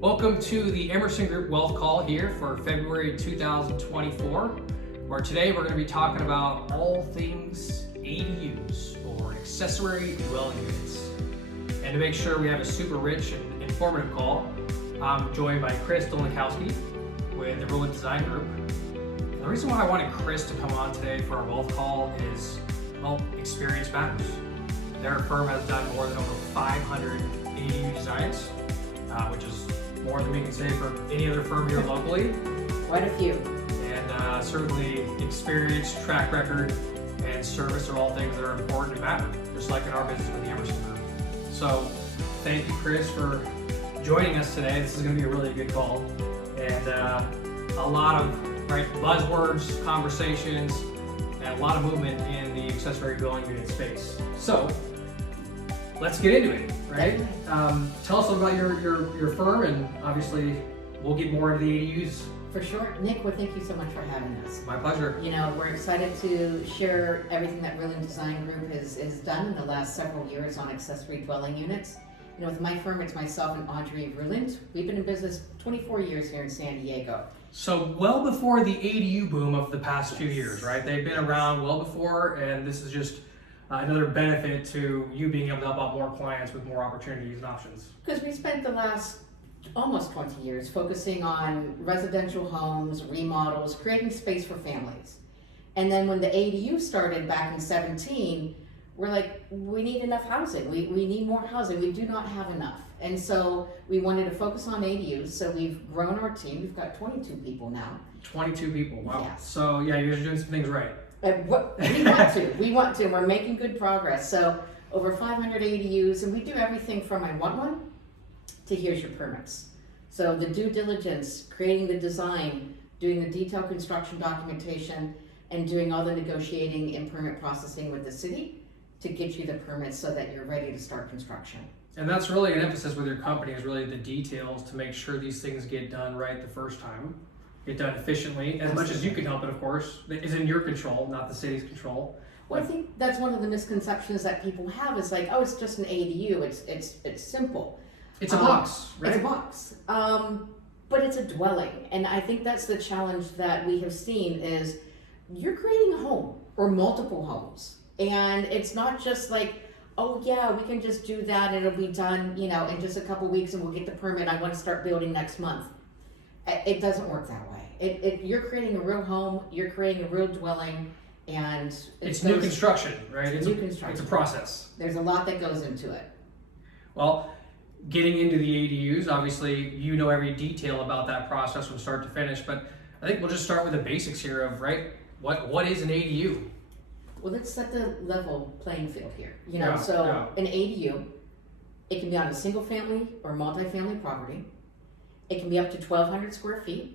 Welcome to the Emerson Group Wealth Call here for February 2024, where today we're going to be talking about all things ADUs, or accessory dwelling units. And to make sure we have a super rich and informative call, I'm joined by Chris Dulnikowski with the Ruling Design Group. And the reason why I wanted Chris to come on today for our wealth call is, well, experience matters. Their firm has done more than over 500 ADU designs, which is more than we can say for any other firm here locally. Quite a few. And certainly experience, track record, and service are all things that are important and matter, just like in our business with the Emerson Group. So thank you, Chris, for joining us today. This is going to be a really good call. And a lot of buzzwords, conversations, and a lot of movement in the accessory dwelling unit space. So let's get into it, right? Tell us about your firm, and obviously we'll get more into the ADUs. For sure. Nick, well, thank you so much for having us. My pleasure. You know, we're excited to share everything that Ruling Design Group has done in the last several years on accessory dwelling units. You know, with my firm, it's myself and Audrey Ruland. We've been in business 24 years here in San Diego. So well before the ADU boom of the past few years, right? They've been around well before, and this is just another benefit to you being able to help out more clients with more opportunities and options. Because we spent the last almost 20 years focusing on residential homes, remodels, creating space for families. And then when the ADU started back in 17, we're like, we need enough housing. We need more housing. We do not have enough. And so we wanted to focus on ADUs. So we've grown our team. We've got 22 people now. 22 people, wow. Yes. So yeah, you guys are doing some things right. We want to. We're making good progress. So over 500 ADUs, and we do everything from I want one to here's your permits. So the due diligence, creating the design, doing the detailed construction documentation, and doing all the negotiating and permit processing with the city to get you the permits so that you're ready to start construction. And that's really an emphasis with your company, is really the details to make sure these things get done right the first time, get done efficiently, as much as you can help it, of course. It is in your control, not the city's control. Well, I think that's one of the misconceptions that people have is like, oh, it's just an ADU, it's simple. It's a box, right? It's a box, but it's a dwelling. And I think that's the challenge that we have seen is you're creating a home or multiple homes. And it's not just like, oh yeah, we can just do that and it'll be done, you know, in just a couple weeks and we'll get the permit. I want to start building next month. It doesn't work that way. You're creating a real home, you're creating a real dwelling, and it's new construction, right? It's new construction. It's a process. There's a lot that goes into it. Well, getting into the ADUs, obviously you know every detail about that process from start to finish, but I think we'll just start with the basics here of, right, what is an ADU? Well, let's set the level playing field here. You know, An ADU, it can be on a single family or multi-family property. It can be up to 1,200 square feet.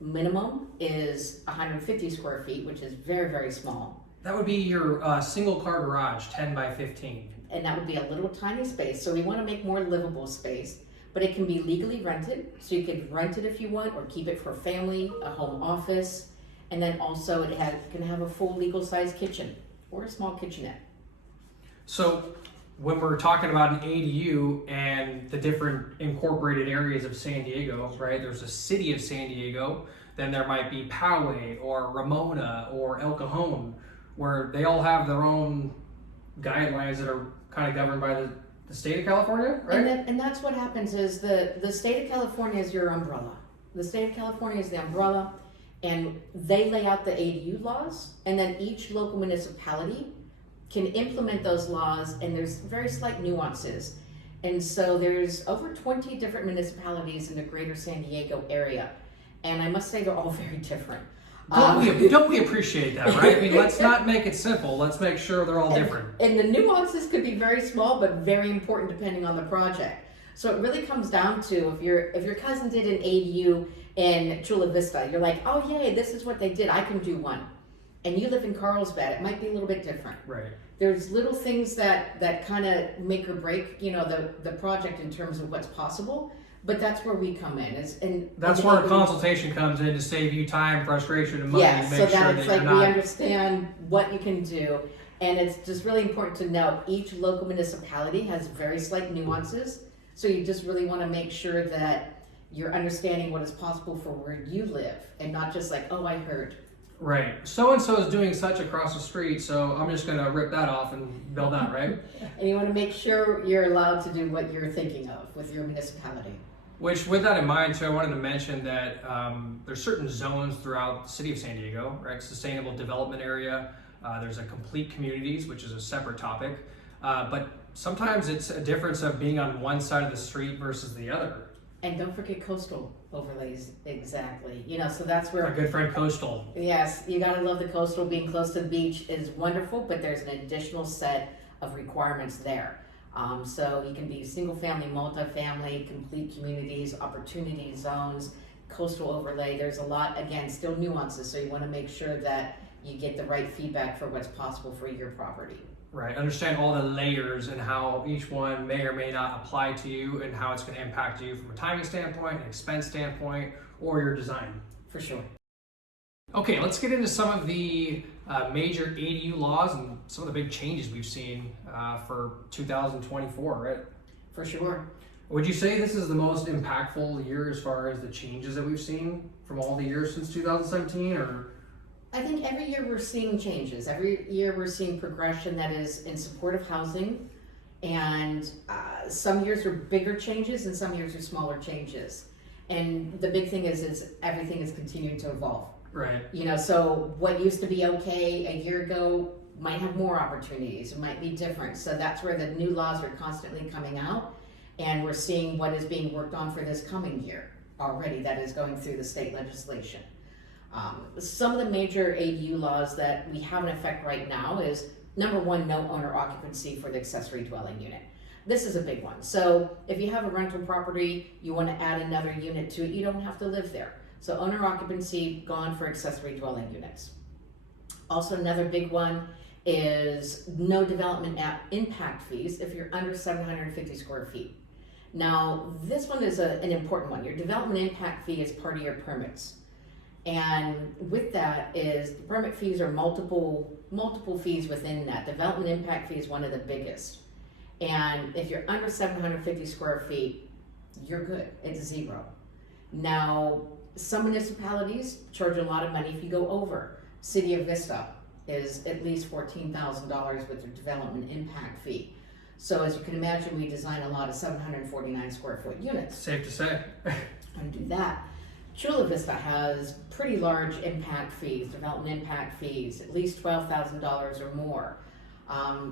Minimum is 150 square feet, which is very, very small. That would be your single car garage, 10 by 15. And that would be a little tiny space. So we want to make more livable space, but it can be legally rented. So you could rent it if you want, or keep it for family, a home office. And then also it can have a full legal size kitchen or a small kitchenette. So when we're talking about an ADU and the different incorporated areas of San Diego, right? There's a city of San Diego, then there might be Poway or Ramona or El Cajon, where they all have their own guidelines that are kind of governed by the state of California, right? And that's what happens is the state of California is your umbrella. The state of California is the umbrella, and they lay out the ADU laws, and then each local municipality can implement those laws, and there's very slight nuances. And so there's over 20 different municipalities in the greater San Diego area, and I must say they're all very different. Don't we appreciate that, right? I mean, let's not make it simple. Let's make sure they're all different. And the nuances could be very small, but very important depending on the project. So it really comes down to if your cousin did an ADU in Chula Vista, you're like, oh yay, this is what they did. I can do one. And you live in Carlsbad, it might be a little bit different. Right. There's little things that kind of make or break, you know, the project in terms of what's possible. But that's where we come in. That's where a consultation comes in to save you time, frustration, and money. Yeah, to make so sure that it's that like we understand what you can do. And it's just really important to know each local municipality has very slight nuances. So you just really want to make sure that you're understanding what is possible for where you live, and not just like, oh, I heard. Right. So-and-so is doing such across the street, so I'm just going to rip that off and build that, right? And you want to make sure you're allowed to do what you're thinking of with your municipality. Which, with that in mind, too, I wanted to mention that there's certain zones throughout the city of San Diego, right? Sustainable development area. There's a complete communities, which is a separate topic. But sometimes it's a difference of being on one side of the street versus the other. And don't forget coastal overlays, exactly. You know, so that's where... Our good friend Coastal. Yes, you gotta love the coastal. Being close to the beach is wonderful, but there's an additional set of requirements there. So you can be single family, multifamily, complete communities, opportunity zones, coastal overlay. There's a lot, again, still nuances, so you wanna make sure that you get the right feedback for what's possible for your property. Right, understand all the layers and how each one may or may not apply to you and how it's going to impact you from a timing standpoint, an expense standpoint, or your design. For sure. Okay, let's get into some of the major ADU laws and some of the big changes we've seen for 2024, right? For sure. Would you say this is the most impactful year as far as the changes that we've seen from all the years since 2017, or? I think every year we're seeing changes. Every year we're seeing progression that is in support of housing, and some years are bigger changes and some years are smaller changes. And the big thing is everything is continuing to evolve. Right. You know, so what used to be okay a year ago might have more opportunities. It might be different. So that's where the new laws are constantly coming out, and we're seeing what is being worked on for this coming year already that is going through the state legislation. Some of the major ADU laws that we have in effect right now is, number one, no owner occupancy for the accessory dwelling unit. This is a big one. So if you have a rental property, you want to add another unit to it, you don't have to live there. So owner occupancy gone for accessory dwelling units. Also, another big one is no development impact fees if you're under 750 square feet. Now, this one is an important one. Your development impact fee is part of your permits. And with that is the permit fees are multiple fees within that. Development impact fee is one of the biggest. And if you're under 750 square feet, you're good. It's zero. Now, some municipalities charge a lot of money if you go over. City of Vista is at least $14,000 with their development impact fee. So as you can imagine, we design a lot of 749 square foot units. Safe to say. And do that. Chula Vista has pretty large impact fees, development impact fees, at least $12,000 or more.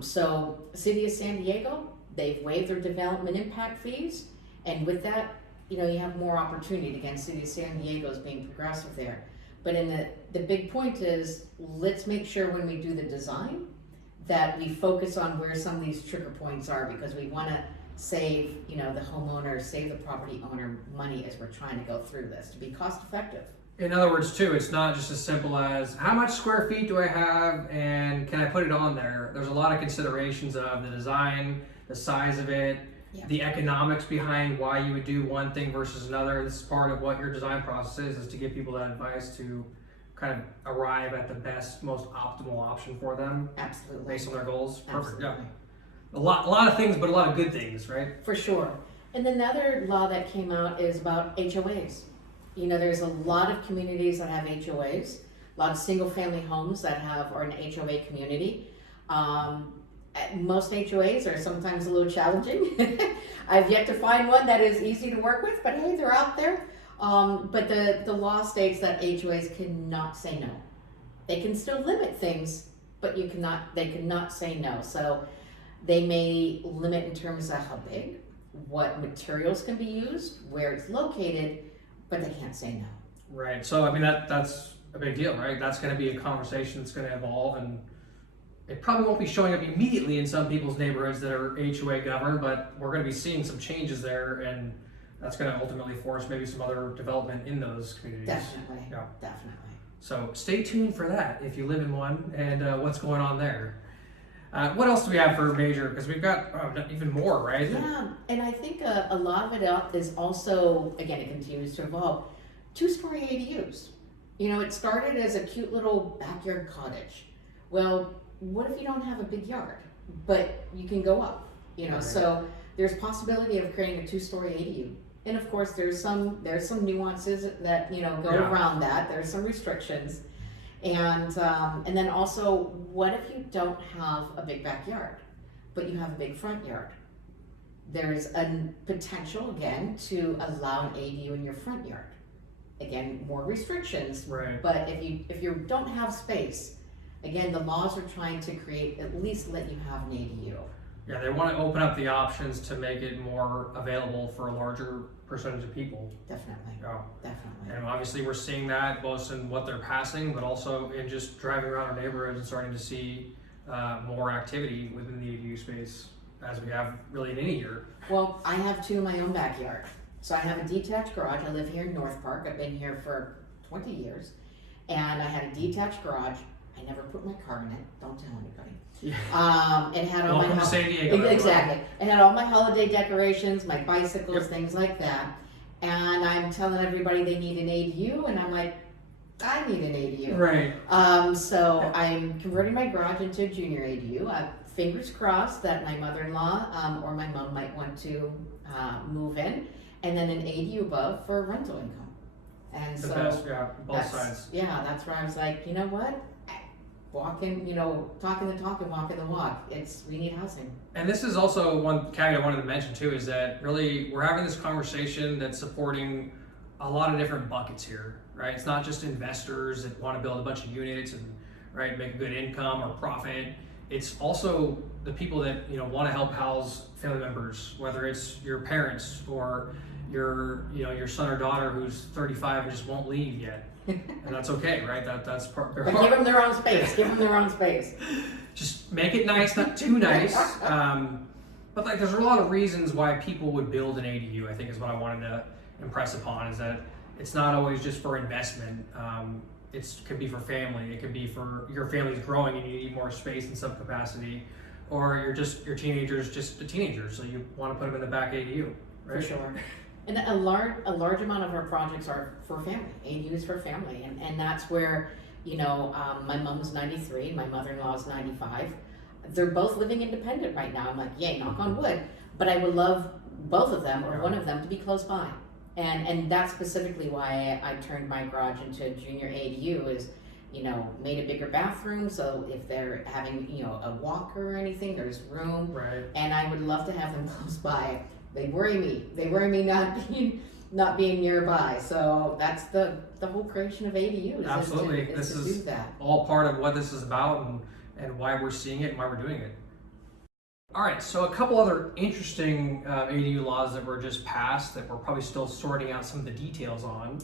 So City of San Diego, they've waived their development impact fees, and with that, you know, you have more opportunity. Again, City of San Diego is being progressive there. But in the big point is, let's make sure when we do the design that we focus on where some of these trigger points are, because we want to save, you know, the homeowner, save the property owner money as we're trying to go through this to be cost effective. In other words, too, it's not just as simple as how much square feet do I have and can I put it on there? There's a lot of considerations of the design, the size of it, the economics behind why you would do one thing versus another. This is part of what your design process is to give people that advice to kind of arrive at the best, most optimal option for them. Absolutely. Based on their goals. Perfect. Absolutely. Yeah. A lot of things, but a lot of good things, right? For sure. And then the other law that came out is about HOAs. You know, there's a lot of communities that have HOAs, a lot of single family homes that are an HOA community. Most HOAs are sometimes a little challenging. I've yet to find one that is easy to work with, but hey, they're out there. But the law states that HOAs cannot say no. They can still limit things, but they cannot say no. So they may limit in terms of how big, what materials can be used, where it's located, but they can't say no. Right. So, I mean, that's a big deal, right? That's going to be a conversation that's going to evolve, and it probably won't be showing up immediately in some people's neighborhoods that are HOA governed, but we're going to be seeing some changes there, and that's going to ultimately force maybe some other development in those communities. Definitely. Yeah. Definitely. So stay tuned for that if you live in one and what's going on there. What else do we have for major? Because we've got even more, right? Yeah, and I think a lot of it is also, again, it continues to evolve, 2-story ADUs. You know, it started as a cute little backyard cottage. Well, what if you don't have a big yard, but you can go up, you know? Right. So there's possibility of creating a 2-story ADU And of course, there's some nuances that go around that. There's some restrictions, and then also, what if you don't have a big backyard, but you have a big front yard? There's a potential again to allow an ADU in your front yard. Again, more restrictions. Right. But if you don't have space, again, the laws are trying to create, at least let you have an ADU. Yeah, they want to open up the options to make it more available for a larger percentage of people. Definitely. Yeah. Definitely. And obviously we're seeing that both in what they're passing, but also in just driving around our neighborhoods and starting to see more activity within the ADU space as we have really in any year. Well, I have two in my own backyard. So I have a detached garage. I live here in North Park. I've been here for 20 years. And I had a detached garage. I never put my car in it. Don't tell anybody. Yeah. It had all Welcome to San Diego. Exactly. It had all my holiday decorations, my bicycles, things like that. And I'm telling everybody they need an ADU, and I'm like, I need an ADU. Right. So I'm converting my garage into a junior ADU. Fingers crossed that my mother-in-law or my mom might want to move in, and then an ADU above for rental income. And The so best, both sides. Yeah, that's where I was like, you know what? Walking, talking the talk and walking the walk. We need housing. And this is also one caveat I wanted to mention too, is that really we're having this conversation that's supporting a lot of different buckets here, right? It's not just investors that want to build a bunch of units and make a good income or profit. It's also the people that want to help house family members, whether it's your parents or your son or daughter who's 35 and just won't leave yet. And that's okay, right? That's part. But give them their own space. Give them their own space. Just make it nice, not too nice. But there's a lot of reasons why people would build an ADU. I think is what I wanted to impress upon, is that it's not always just for investment. It could be for family. It could be for your family's growing and you need more space in some capacity, or your teenager's just a teenager, so you want to put them in the back ADU, right? For sure. And a large amount of our projects are for family. ADUs for family, and that's where my mom's 93, my mother-in-law is 95. They're both living independent right now. I'm like, yay, knock on wood. But I would love both of them or one of them to be close by. And that's specifically why I turned my garage into a junior ADU, is, made a bigger bathroom, so if they're having, a walker or anything, there's room. Right. And I would love to have them close by. They worry me not being nearby. So that's the whole creation of ADUs. Absolutely. Is to do that. All part of what this is about and why we're seeing it and why we're doing it. All right, so a couple other interesting ADU laws that were just passed that we're probably still sorting out some of the details on,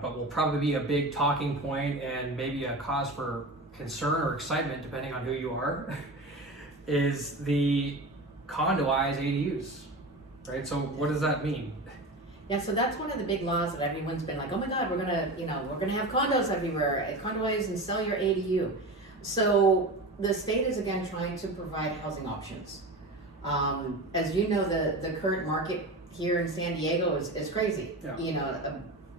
but will probably be a big talking point and maybe a cause for concern or excitement, depending on who you are, is the condoized ADUs, right? So what does that mean? Yeah, so that's one of the big laws that everyone's been like, oh my God, we're gonna have condos everywhere, condoize and sell your ADU. So the state is again trying to provide housing options. As you know, the current market here in San Diego is crazy. Yeah.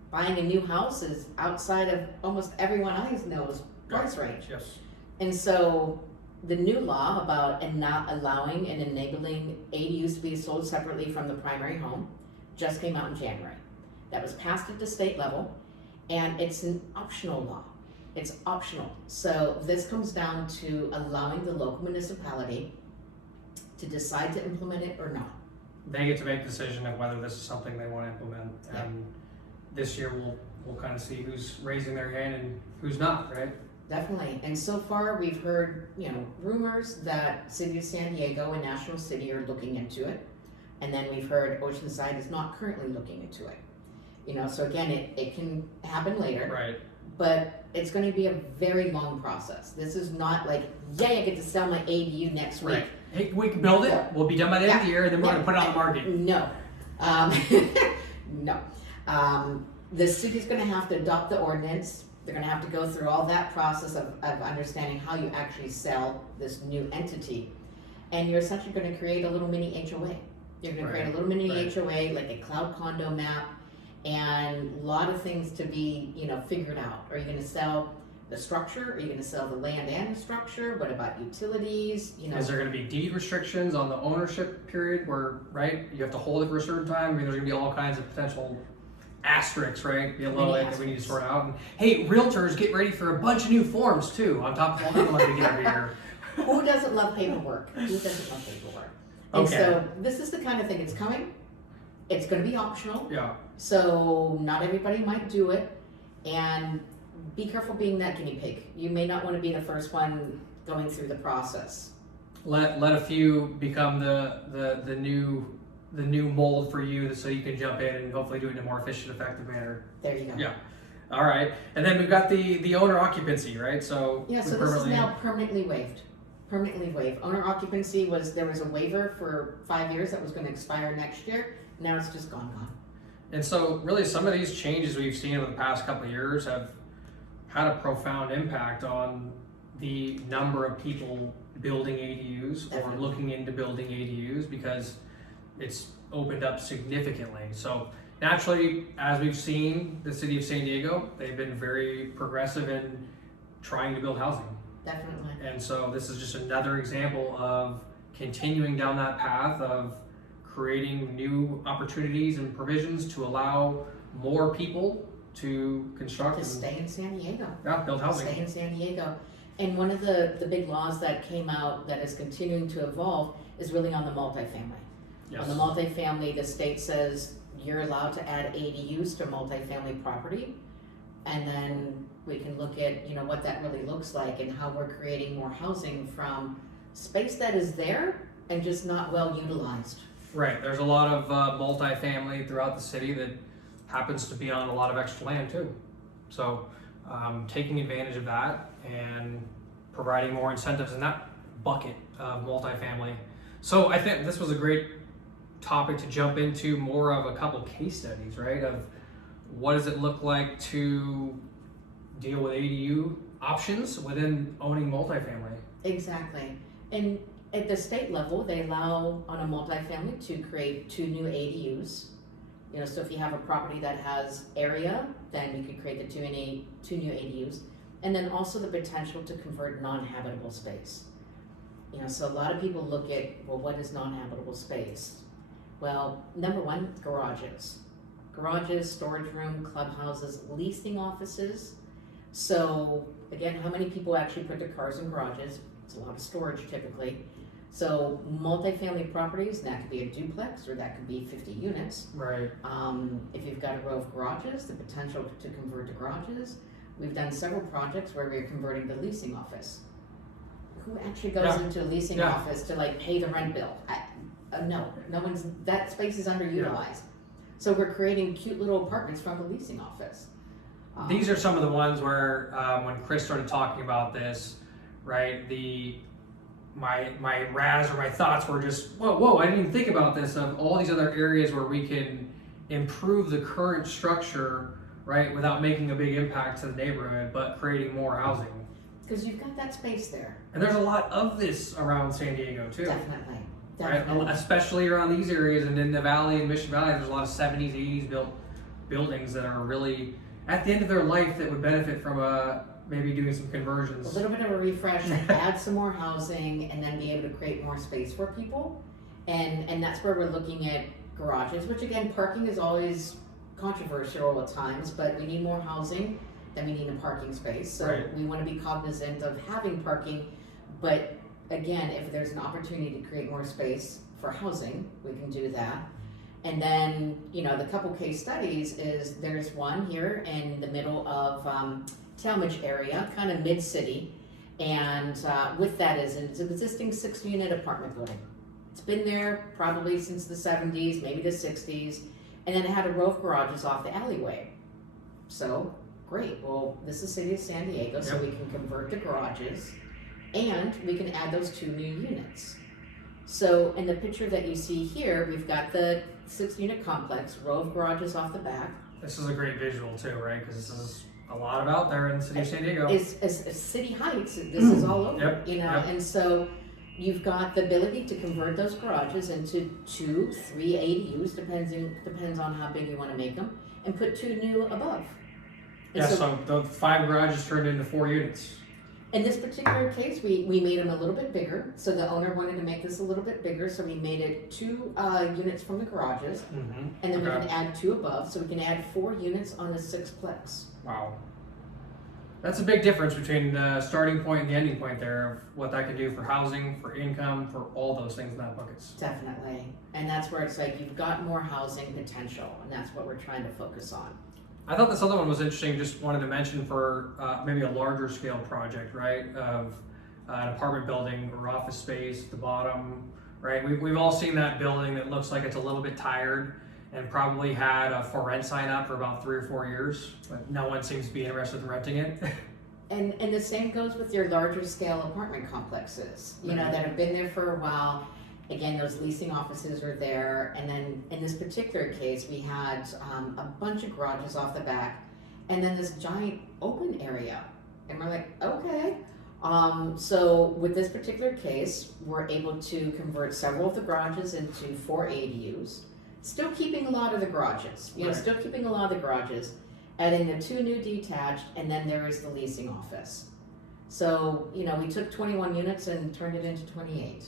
Buying a new house is outside of almost everyone I know's price range. Yes. And so the new law about not allowing and enabling ADUs to be sold separately from the primary home just came out in January. That was passed at the state level, and it's an optional law. It's optional. So this comes down to allowing the local municipality to decide to implement it or not. They get to make a decision of whether this is something they want to implement. Yeah. And this year we'll kind of see who's raising their hand and who's not, right? Definitely. And so far we've heard, rumors that City of San Diego and National City are looking into it. And then we've heard Oceanside is not currently looking into it. So again, it can happen later. Right. But it's going to be a very long process. This is not like, yay, I get to sell my ADU next week. Right. Hey, we can build it. Yeah. We'll be done by the end of the year, and then we're going to put it on the market. No. No. The city's going to have to adopt the ordinance. They're going to have to go through all that process of understanding how you actually sell this new entity. And you're essentially going to create a little mini HOA. You're going to create a little mini HOA, like a cloud condo map, and a lot of things to be, figured out. Are you going to sell the structure? Are you going to sell the land and the structure? What about utilities? Is there going to be deed restrictions on the ownership period where, right, you have to hold it for a certain time? I mean, there's going to be all kinds of potential asterisks, right? Below it that we need to sort out. And hey, realtors, get ready for a bunch of new forms too, on top of all the other ones we get every year. Who doesn't love paperwork? Who doesn't love paperwork? And Okay. so this is the kind of thing, it's coming. It's going to be optional. Yeah. So not everybody might do it. And be careful being that guinea pig. You may not want to be the first one going through the process. Let a few become the new mold for you, so you can jump in and hopefully do it in a more efficient, effective manner. There you go. Yeah. All right. And then we've got the owner occupancy, right? So Yeah, so this is now permanently waived. Permanently waived. Owner occupancy there was a waiver for 5 years that was going to expire next year. Now it's just gone. And so really some of these changes we've seen over the past couple of years have had a profound impact on the number of people building ADUs or Definitely. looking into building ADUs, because it's opened up significantly. So naturally, as we've seen, the city of San Diego, they've been very progressive in trying to build housing. Definitely. And so this is just another example of continuing down that path of creating new opportunities and provisions to allow more people to construct To and stay in San Diego. build housing. Stay in San Diego. And one of the big laws that came out that is continuing to evolve is really on the multifamily. Yes. On the multifamily, the state says you're allowed to add ADUs to multifamily property. And then we can look at, what that really looks like and how we're creating more housing from space that is there and just not well utilized. Right. There's a lot of multifamily throughout the city that happens to be on a lot of extra land too. So taking advantage of that and providing more incentives in that bucket of multifamily. So I think this was a great topic to jump into more of a couple case studies, right? Of what does it look like to deal with ADU options within owning multifamily? Exactly. And at the state level, they allow on a multifamily to create 2 new ADUs. So if you have a property that has area, then you could create the 2 new ADUs. And then also the potential to convert non-habitable space. So a lot of people look at, well, what is non-habitable space? Well, number one, garages. Garages, storage room, clubhouses, leasing offices. So again, how many people actually put their cars in garages? It's a lot of storage typically. So multifamily properties, that could be a duplex or that could be 50 units. Right. If you've got a row of garages, the potential to convert to garages. We've done several projects where we're converting the leasing office. Who actually goes into a leasing office to pay the rent bill? No one's, that space is underutilized. So we're creating cute little apartments from the leasing office. These are some of the ones where when Chris started talking about this, right, my RAS or my thoughts were just, whoa, I didn't even think about this, of all these other areas where we can improve the current structure, right, without making a big impact to the neighborhood, but creating more housing. Because you've got that space there. And there's a lot of this around San Diego too. Definitely. Right? Especially around these areas and in the valley and Mission Valley, there's a lot of 70s, 80s built buildings that are really at the end of their life that would benefit from maybe doing some conversions. A little bit of a refresh, add some more housing, and then be able to create more space for people. And that's where we're looking at garages, which again, parking is always controversial at times, but we need more housing, then we need a parking space. So we want to be cognizant of having parking, but again, if there's an opportunity to create more space for housing, we can do that. And then, the couple case studies is there's one here in the middle of Talmadge area, kind of mid-city, and with that is it's an existing 6-unit apartment building. It's been there probably since the 70s, maybe the 60s, and then it had a row of garages off the alleyway. So, great, well, this is City of San Diego, so we can convert the garages, and we can add those 2 new units. So, in the picture that you see here, we've got the 6-unit complex, row of garages off the back. This is a great visual too, right? Because this is a lot of out there in the city of San Diego. It's City Heights, this is all over, Yep. and so you've got the ability to convert those garages into 2, 3 ADUs, depends on how big you want to make them, and put 2 new above. And Yeah, so the 5 garages turned into 4 units. in this particular case, we made them a little bit bigger. So the owner wanted to make this a little bit bigger, so we made it 2 units from the garages, and then we can add 2 above, so we can add 4 units on the 6-plex. Wow. That's a big difference between the starting point and the ending point there of what that could do for housing, for income, for all those things in that buckets. Definitely. And that's where it's like you've got more housing potential, and that's what we're trying to focus on. I thought this other one was interesting, just wanted to mention for maybe a larger scale project, right? Of an apartment building or office space, the bottom, right? We've all seen that building that looks like it's a little bit tired and probably had a for rent sign up for about 3 or 4 years, but no one seems to be interested in renting it. And the same goes with your larger scale apartment complexes, you know, that have been there for a while. Again, those leasing offices are there. And then in this particular case, we had a bunch of garages off the back and then this giant open area. And we're like, okay. So with this particular case, we're able to convert several of the garages into 4 ADUs, still keeping a lot of the garages, still keeping a lot of the garages, adding the 2 new detached, and then there is the leasing office. So, we took 21 units and turned it into 28.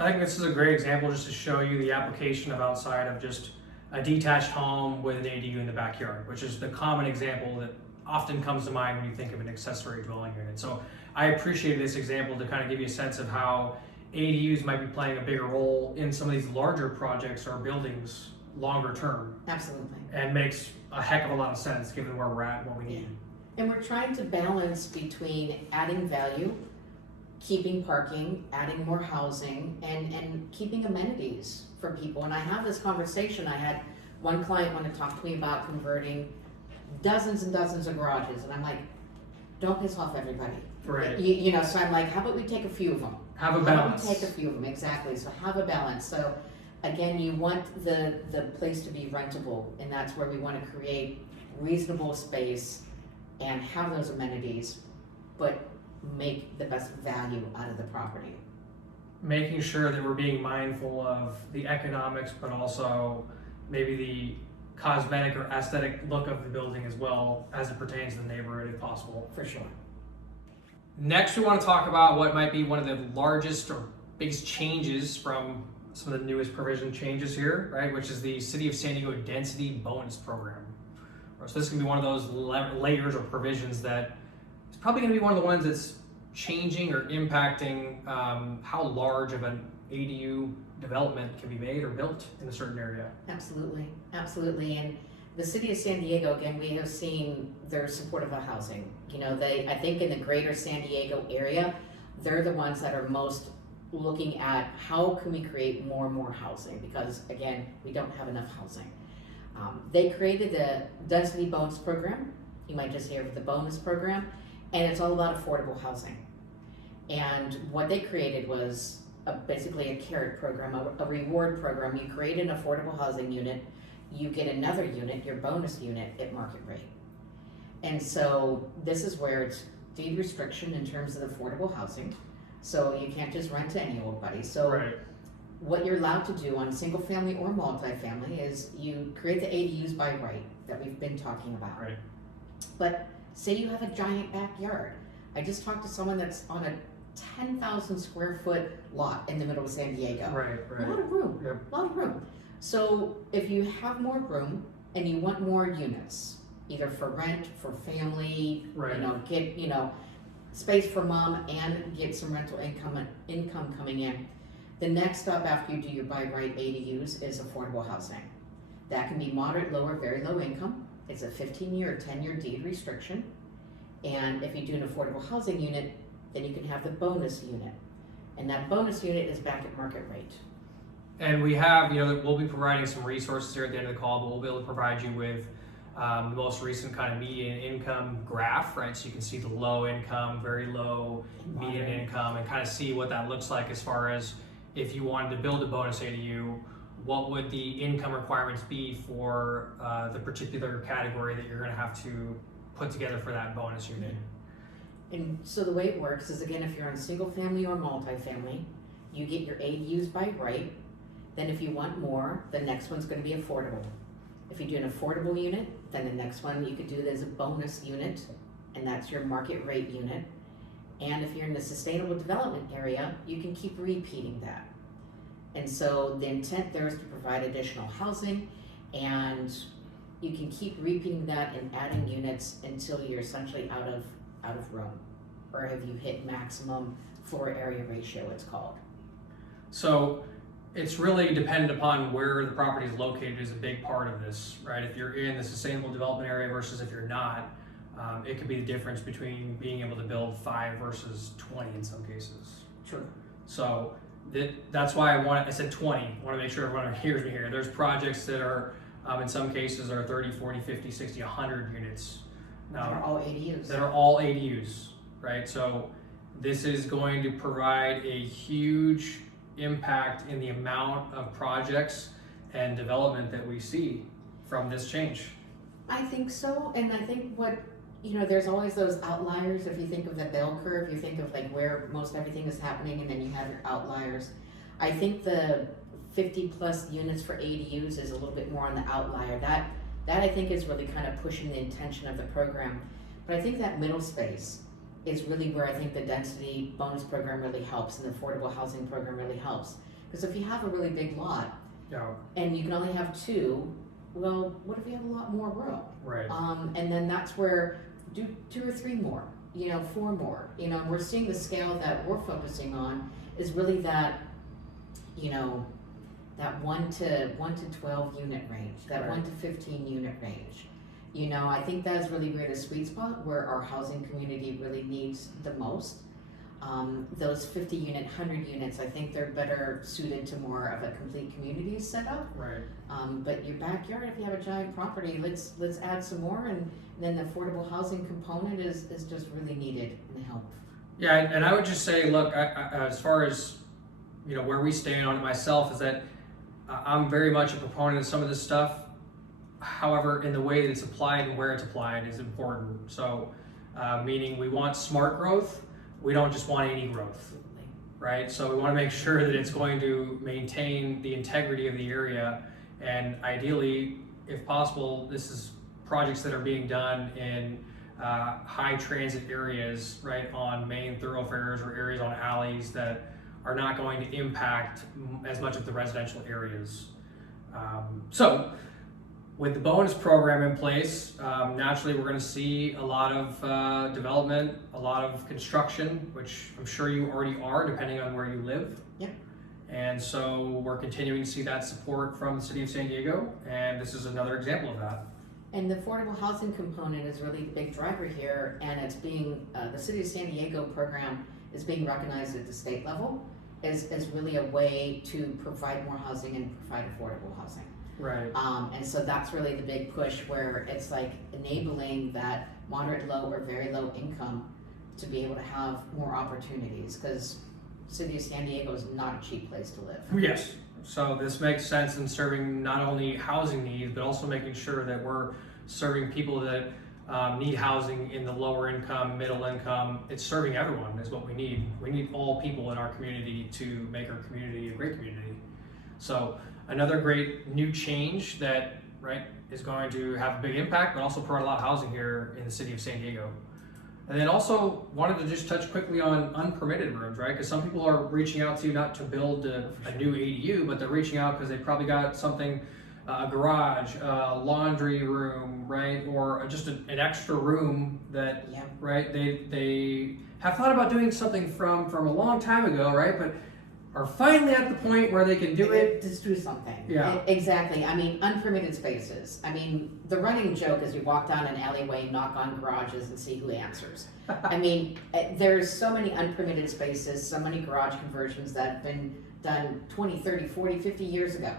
I think this is a great example just to show you the application of outside of just a detached home with an ADU in the backyard, which is the common example that often comes to mind when you think of an accessory dwelling unit. So I appreciate this example to kind of give you a sense of how ADUs might be playing a bigger role in some of these larger projects or buildings longer term. Absolutely. And makes a heck of a lot of sense given where we're at and what we need. And we're trying to balance between adding value, keeping parking, adding more housing, and keeping amenities for people. And I have this conversation. I had one client want to talk to me about converting dozens and dozens of garages, and I'm like, don't piss off everybody. Right. So I'm like, how about we take a few of them? Have a balance. How about we take a few of them, exactly. So have a balance. So again, you want the place to be rentable, and that's where we want to create reasonable space and have those amenities, but make the best value out of the property. Making sure that we're being mindful of the economics, but also maybe the cosmetic or aesthetic look of the building as well as it pertains to the neighborhood if possible. For sure. Next, we want to talk about what might be one of the largest or biggest changes from some of the newest provision changes here, right? Which is the City of San Diego Density Bonus Program. So this can be one of those layers or provisions that is probably going to be one of the ones that's changing or impacting how large of an ADU development can be made or built in a certain area. Absolutely, absolutely. And the City of San Diego, again, we have seen their support of housing. I think in the greater San Diego area, they're the ones that are most looking at how can we create more and more housing, because again, we don't have enough housing. They created the Density Bonus Program. You might just hear of the bonus program, and it's all about affordable housing. And what they created was basically a carrot program, a reward program. You create an affordable housing unit, you get another unit, your bonus unit, at market rate. And so this is where it's deed restriction in terms of affordable housing. So you can't just rent to anybody. So what you're allowed to do on single family or multifamily is you create the ADUs by right that we've been talking about. Right. But say you have a giant backyard. I just talked to someone that's on a 10,000 square foot lot in the middle of San Diego. Right. A lot of room, a lot of room. So if you have more room and you want more units, either for rent, for family, get, space for mom and get some rental income coming in, the next step after you do your by right ADUs is affordable housing. That can be moderate, low, or very low income. It's a 15-year or 10-year deed restriction. And if you do an affordable housing unit, then you can have the bonus unit. And that bonus unit is back at market rate. And we have, we'll be providing some resources here at the end of the call, but we'll be able to provide you with the most recent kind of median income graph, right? So you can see the low income, very low, median income, and kind of see what that looks like as far as if you wanted to build a bonus ADU, what would the income requirements be for the particular category that you're going to have to put together for that bonus unit. And so the way it works is, again, if you're on single family or multifamily, you get your ADUs by right. Then if you want more, the next one's going to be affordable. If you do an affordable unit, then the next one you could do it as a bonus unit, and that's your market rate unit. And if you're in the sustainable development area, you can keep repeating that. And so the intent there is to provide additional housing, and you can keep repeating that and adding units until you're essentially out of room, or have you hit maximum floor area ratio, it's called. So it's really dependent upon where the property is located is a big part of this, right? If you're in the sustainable development area versus if you're not, it could be the difference between being able to build 5 versus 20 in some cases. Sure. So that's why I said 20. I want to make sure everyone hears me here. There's projects that are, in some cases, are 30, 40, 50, 60, 100 units. That are all ADUs. That are all ADUs, right? So this is going to provide a huge impact in the amount of projects and development that we see from this change. I think so, and I think there's always those outliers. If you think of the bell curve, you think of like where most everything is happening, and then you have your outliers. I think the 50 plus units for ADUs is a little bit more on the outlier. That I think is really kind of pushing the intention of the program. But I think that middle space is really where I think the density bonus program really helps, and the affordable housing program really helps. Because if you have a really big lot, and you can only have 2, well, what if you have a lot more room? Right. And then that's where do 2 or 3 more, 4 more. We're seeing the scale that we're focusing on is really that, that 1 to 12 unit range, that Right. 1 to 15 unit range. I think that's really where the sweet spot, where our housing community really needs the most. Those 50 unit, 100 units, I think they're better suited to more of a complete community setup. Right. But your backyard, if you have a giant property, let's add some more, and then the affordable housing component is just really needed and help. Yeah, and I would just say, look, I, as far as where we stand on it myself, is that I'm very much a proponent of some of this stuff. However, in the way that it's applied and where it's applied is important. So, meaning we want smart growth. We don't just want any growth, right? So we want to make sure that it's going to maintain the integrity of the area, and ideally, if possible, this is projects that are being done in high transit areas, right, on main thoroughfares or areas on alleys that are not going to impact as much of the residential areas. So with the bonus program in place, naturally we're going to see a lot of development, a lot of construction, which I'm sure you already are, depending on where you live. Yeah. And so we're continuing to see that support from the city of San Diego, and this is another example of that. And the affordable housing component is really the big driver here, and it's being, the City of San Diego program is being recognized at the state level as really a way to provide more housing and provide affordable housing. Right. And so that's really the big push, where it's like enabling that moderate, low, or very low income to be able to have more opportunities, because City of San Diego is not a cheap place to live. Yes. So this makes sense in serving not only housing needs, but also making sure that we're serving people that need housing in the lower income, middle income. It's serving everyone is what we need. We need all people in our community to make our community a great community. So another great new change that, right, is going to have a big impact, but also provide a lot of housing here in the city of San Diego. And then also wanted to just touch quickly on unpermitted rooms, right? Because some people are reaching out to you not to build a new ADU, but they're reaching out because they probably got something, a garage, a laundry room, right? Or just an extra room that, Yeah. right? They have thought about doing something from a long time ago, right? But are finally at the point where they can do it. Just do something. Yeah. Exactly. I mean, unpermitted spaces. I mean, the running joke is you walk down an alleyway, knock on garages, and see who answers. I mean, there's so many unpermitted spaces, so many garage conversions that have been done 20, 30, 40, 50 years ago.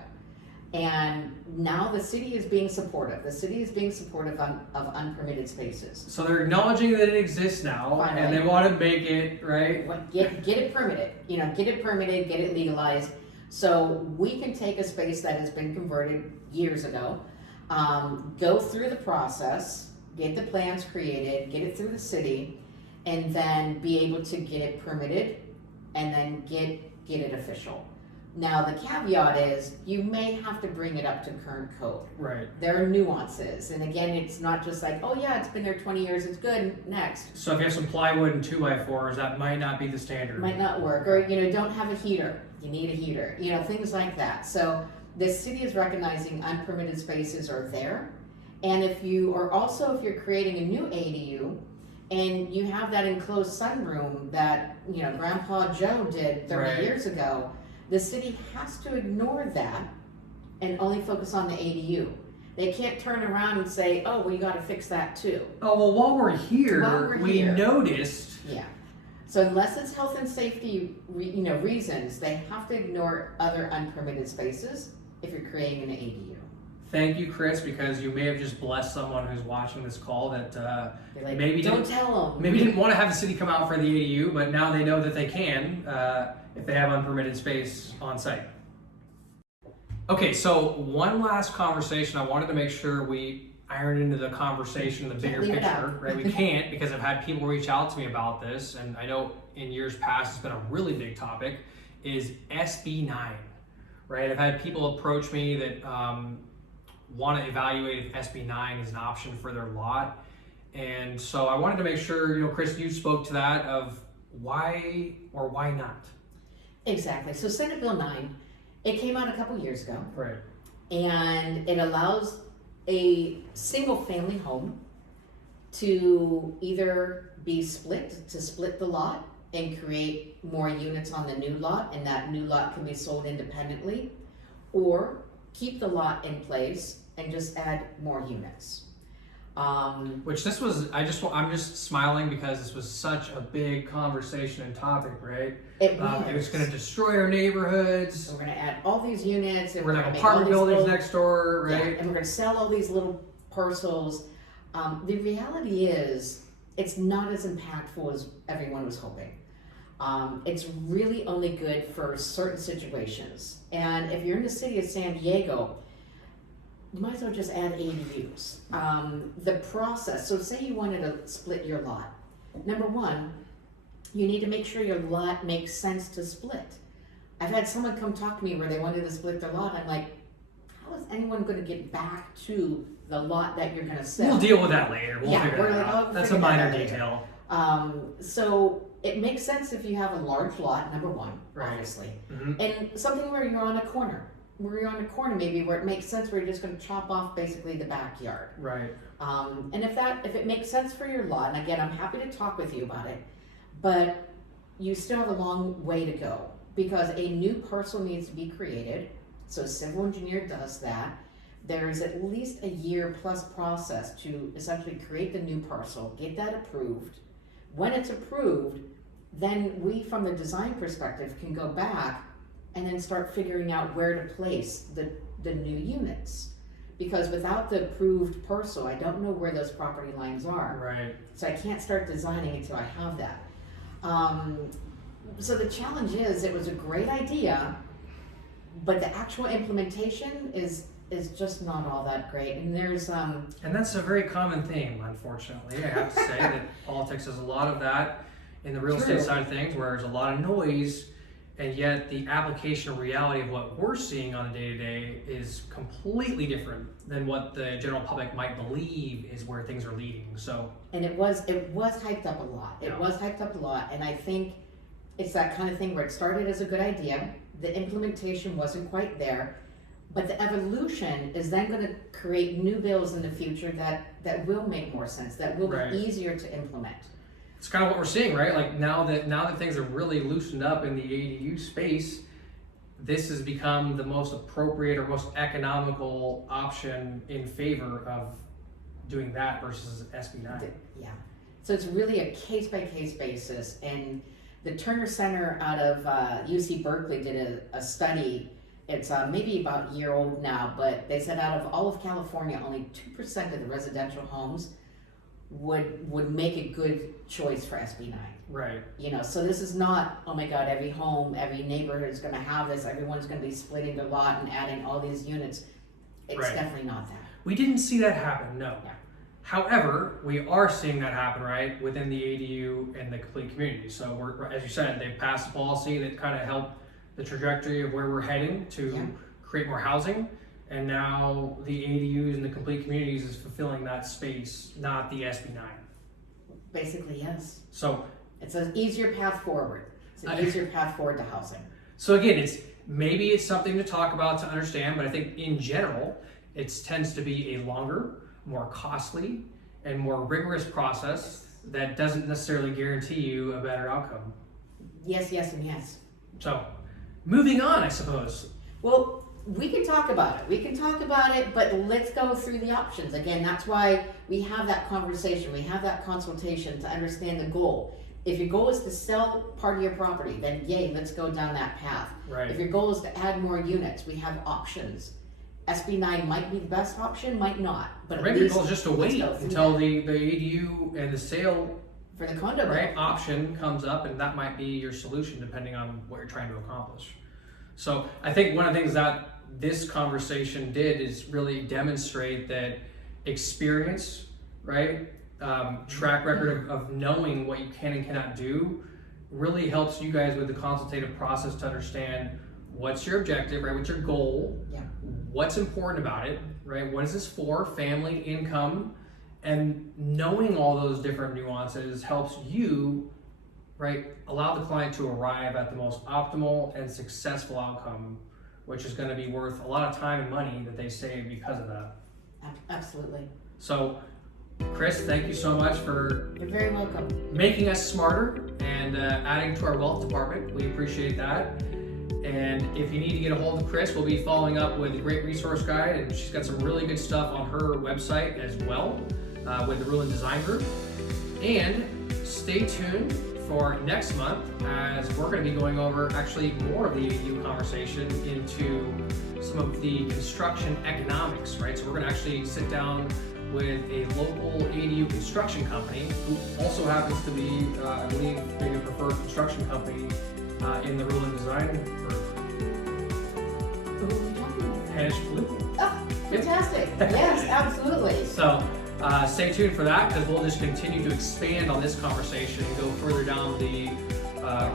And now the city is being supportive. The city is being supportive of unpermitted spaces. So they're acknowledging that it exists now, Finally. and they want to make it, right? Get it permitted, get it permitted, get it legalized. So we can take a space that has been converted years ago, go through the process, get the plans created, get it through the city, and then be able to get it permitted, and then get it official. Now, the caveat is you may have to bring it up to current code. Right. There are nuances. And again, it's not just like, oh yeah, it's been there 20 years, it's good, next. So if you have some plywood and 2x4s, that might not be the standard. Might not work. Or, don't have a heater. You need a heater. Things like that. So the city is recognizing unpermitted spaces are there. And if you're creating a new ADU and you have that enclosed sunroom that, Grandpa Joe did 30 years ago, the city has to ignore that and only focus on the ADU. They can't turn around and say, oh, well, you got to fix that too. Oh, well, while we're here, we noticed. Yeah. So unless it's health and safety, reasons, they have to ignore other unpermitted spaces if you're creating an ADU. Thank you, Chris, because you may have just blessed someone who's watching this call that maybe don't tell them. Maybe didn't want to have the city come out for the ADU, but now they know that they can if they have unpermitted space on site. Okay, so one last conversation. I wanted to make sure we iron into the conversation, the bigger picture, right? We can't, because I've had people reach out to me about this, and I know in years past it's been a really big topic, is SB9, right? I've had people approach me that want to evaluate if SB9 is an option for their lot. And so I wanted to make sure, Chris, you spoke to that of why or why not. Exactly. So Senate Bill 9, it came out a couple years ago. Right. And it allows a single family home to either be split the lot and create more units on the new lot, and that new lot can be sold independently, or keep the lot in place and just add more units. Which this was, I'm just smiling because this was such a big conversation and topic, right? It was. It was going to destroy our neighborhoods. So we're going to add all these units. And we're going to have apartment buildings next door, right? Yeah, and we're going to sell all these little parcels. The reality is, it's not as impactful as everyone was hoping. It's really only good for certain situations. And if you're in the city of San Diego, you might as well just add ADUs. The process, so say you wanted to split your lot. Number one, you need to make sure your lot makes sense to split. I've had someone come talk to me where they wanted to split their lot. I'm like, how is anyone going to get back to the lot that you're going to sell? We'll deal with that later. We'll figure that out. That's a minor detail. So it makes sense if you have a large lot, number one, right. Obviously. Mm-hmm. And something where you're on a corner. Maybe where it makes sense where you're just going to chop off basically the backyard. Right. And if it makes sense for your lot, and again, I'm happy to talk with you about it, but you still have a long way to go because a new parcel needs to be created. So a civil engineer does that. There's at least a year plus process to essentially create the new parcel, get that approved. When it's approved, then we, from the design perspective, can go back and then start figuring out where to place the new units. Because without the approved parcel, I don't know where those property lines are. Right. So I can't start designing until I have that. So the challenge is, it was a great idea, but the actual implementation is just not all that great. And there's and that's a very common theme, unfortunately. I have to say that politics has a lot of that in the real estate side of things, where there's a lot of noise, and yet the application or reality of what we're seeing on a day-to-day is completely different than what the general public might believe is where things are leading. So, and it was hyped up a lot. It was hyped up a lot, and I think it's that kind of thing where it started as a good idea, the implementation wasn't quite there, but the evolution is then going to create new bills in the future that will make more sense, that will be easier to implement. It's kind of what we're seeing, right? Like now that things are really loosened up in the ADU space, this has become the most appropriate or most economical option in favor of doing that versus SB9. Yeah. So it's really a case-by-case basis. And the Turner Center out of UC Berkeley did a study. It's maybe about a year old now, but they said out of all of California, only 2% of the residential homes would make a good choice for SB9. Right. So this is not, oh my God, every home, every neighborhood is going to have this. Everyone's going to be splitting their lot and adding all these units. It's definitely not that. We didn't see that happen, no. Yeah. However, we are seeing that happen, right, within the ADU and the complete community. So as you said, they've passed a policy that kind of helped the trajectory of where we're heading to create more housing. And now the ADUs and the complete communities is fulfilling that space, not the SB9. Basically, yes. So it's an easier path forward. It's an easier path forward to housing. So again, maybe it's something to talk about to understand, but I think in general, it tends to be a longer, more costly, and more rigorous process that doesn't necessarily guarantee you a better outcome. Yes, yes, and yes. So, moving on, I suppose. Well, we can talk about it. But let's go through the options. Again, that's why we have that conversation. We have that consultation to understand the goal. If your goal is to sell part of your property, then yay, let's go down that path. Right. If your goal is to add more units, we have options. SB9 might be the best option, might not. But maybe your goal is just to wait until the ADU and the sale for the condo option comes up, and that might be your solution depending on what you're trying to accomplish. So I think one of the things that this conversation did is really demonstrate that experience, right? Track record of knowing what you can and cannot do really helps you guys with the consultative process to understand what's your objective, right? What's your goal? Yeah. What's important about it, right? What is this for? Family, income, and knowing all those different nuances helps you, right, allow the client to arrive at the most optimal and successful outcome, which is going to be worth a lot of time and money that they save because of that. Absolutely. So, Chris, thank you so much for You're very welcome. making us smarter and adding to our wealth department. We appreciate that. And if you need to get a hold of Chris, we'll be following up with a great resource guide, and she's got some really good stuff on her website as well with the Rulin Design Group. And stay tuned for next month, as we're going to be going over actually more of the ADU conversation into some of the construction economics, right? So we're going to actually sit down with a local ADU construction company who also happens to be, I believe, maybe a preferred construction company in the Rulin Design Group. Who are we talking about? Hanish Blue. Oh, fantastic. Yes, absolutely. So stay tuned for that, because we'll just continue to expand on this conversation and go further down the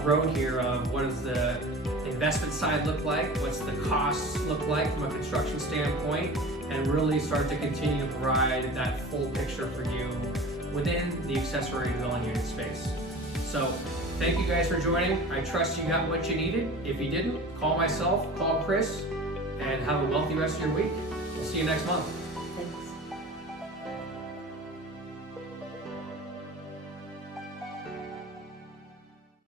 road here of what does the investment side look like, what's the costs look like from a construction standpoint, and really start to continue to provide that full picture for you within the accessory dwelling unit space. So thank you guys for joining. I trust you got what you needed. If you didn't, call myself, call Chris, and have a wealthy rest of your week. We'll see you next month.